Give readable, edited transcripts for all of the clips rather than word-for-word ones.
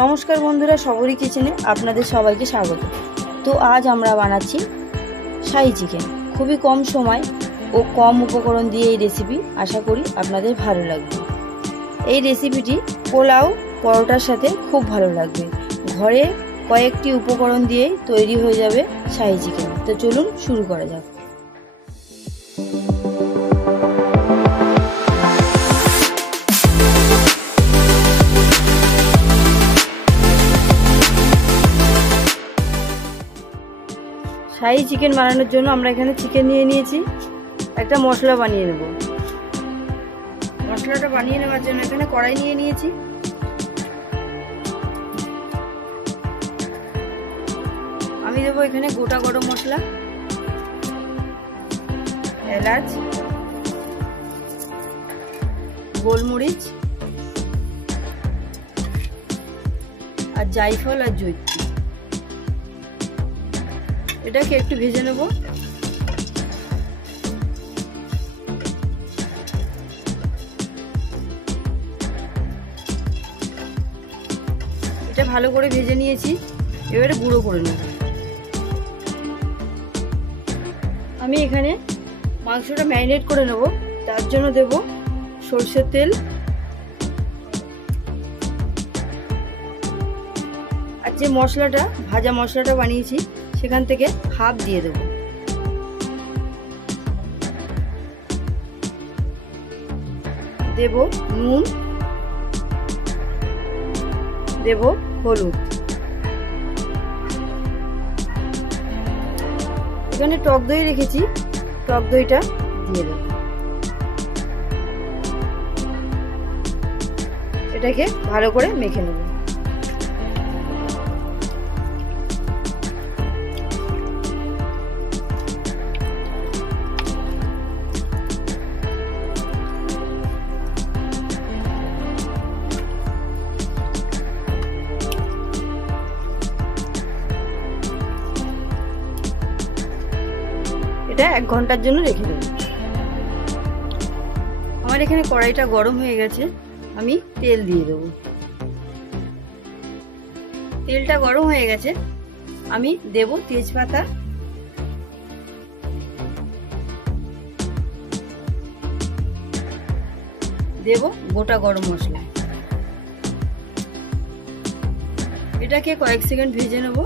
নমস্কার বন্ধুরা, শবরী কিচেনে আপনাদের সবাইকে স্বাগত। তো আজ আমরা বানাচ্ছি শাহী চিকেন। খুবই কম সময় ও কম উপকরণ দিয়ে এই রেসিপি, আশা করি আপনাদের ভালো লাগবে। এই রেসিপিটি পোলাও পরোটার সাথে খুব ভালো লাগবে। ঘরে কয়েকটি উপকরণ দিয়েই তৈরি হয়ে যাবে শাহী চিকেন। তো চলুন শুরু করা যাক। শাহী চিকেন বানানোর জন্য আমরা এখানে চিকেন নিয়ে নিয়েছি। একটা মশলা বানিয়ে নেব। মশলাটা বানিয়ে নেওয়ার জন্য এখানে কড়াই নিয়ে নিয়েছি। আমি দেবো এখানে গোটা গরম মশলা, এলাচ, গোলমরিচ আর জায়ফল আর জৈত্রী। এটাকে একটু ভেজে নেব। এটা ভালো করে ভেজে নিয়েছি, এবারে গুঁড়ো করে নেব। আমি এখানে মাংসটা ম্যারিনেট করে নেব। তার জন্য দেব সরষের তেল আর যে মশলাটা, ভাজা মশলাটা বানিয়েছি সেখান থেকে হাফ দিয়ে দেব। দেব নুন, দেব হলুদ। এখানে টক দই রেখেছি, টক দইটা দিয়ে দেব। এটাকে ভালো করে মেখে নেব। এটা 1 ঘন্টার জন্য রেখে দেব। আমার এখানে কড়াইটা গরম হয়ে গেছে, আমি তেল দিয়ে দেব। তেলটা গরম হয়ে গেছে, আমি দেব তেজপাতা, দেব গোটা গরম মশলা। এটাকে কয়েক সেকেন্ড ভেজে নেব।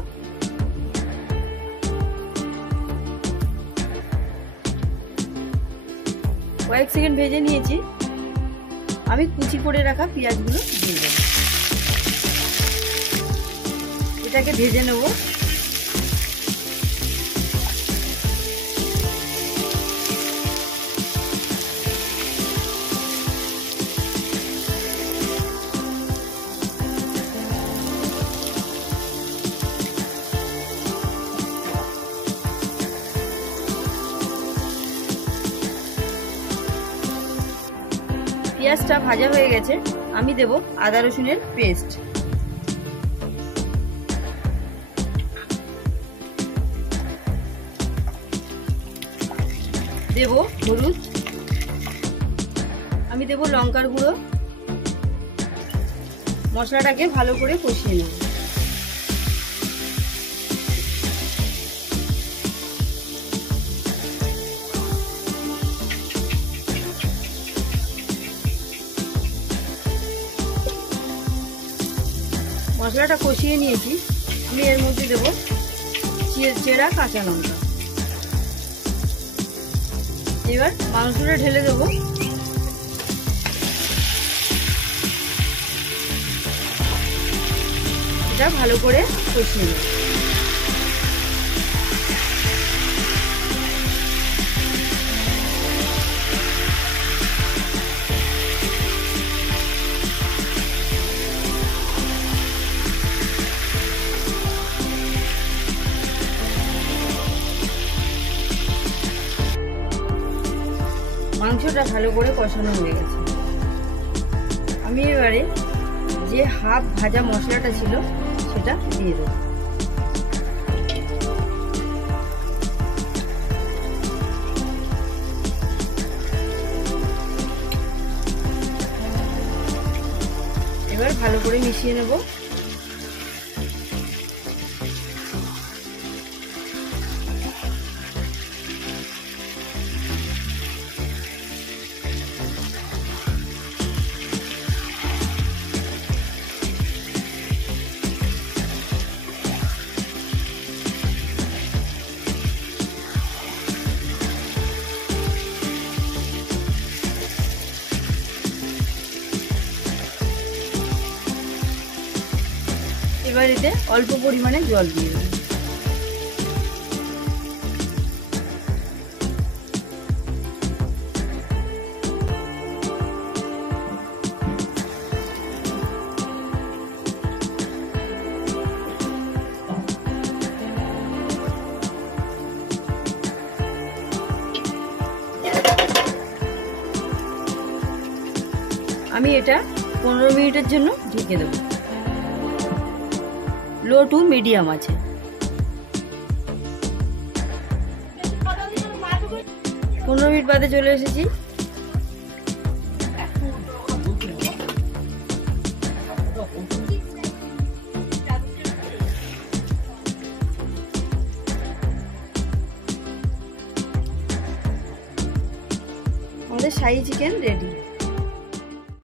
কয়েক সেকেন্ড ভেজে নিয়েছি, আমি কুচি করে রাখা পেঁয়াজগুলো দিয়ে দেব। এটাকে ভেজে নেব। পেঁয়াজটা ভাজা হয়ে গেছে, আমি দেব আদা রসুনের পেস্ট। দেব হলুদ, আমি দেব লঙ্কার গুঁড়ো। মশলাটাকে ভালো করে কষিয়ে নেব। মশলাটা কষিয়ে নিয়েছি, আমি এর মধ্যে দেব চেরা কাঁচা লঙ্কা। এবার মাংসটা ঢেলে দেব। এটা ভালো করে কষিয়ে নেব। মাংসটা ভালো করে কষানো হয়ে গেছে, আমি এবারে যে হাফ ভাজা মশলাটা ছিল সেটা দিয়ে দেব। এবার ভালো করে মিশিয়ে নেব। এবার এতে অল্প পরিমাণে জল দিয়ে দেবো। আমি এটা 15 মিনিটের জন্য ঢেকে দেব, লো টু মিডিয়াম আছে। 15 মিনিট বাদে চলে এসেছি। আমাদের শাহী চিকেন রেডি।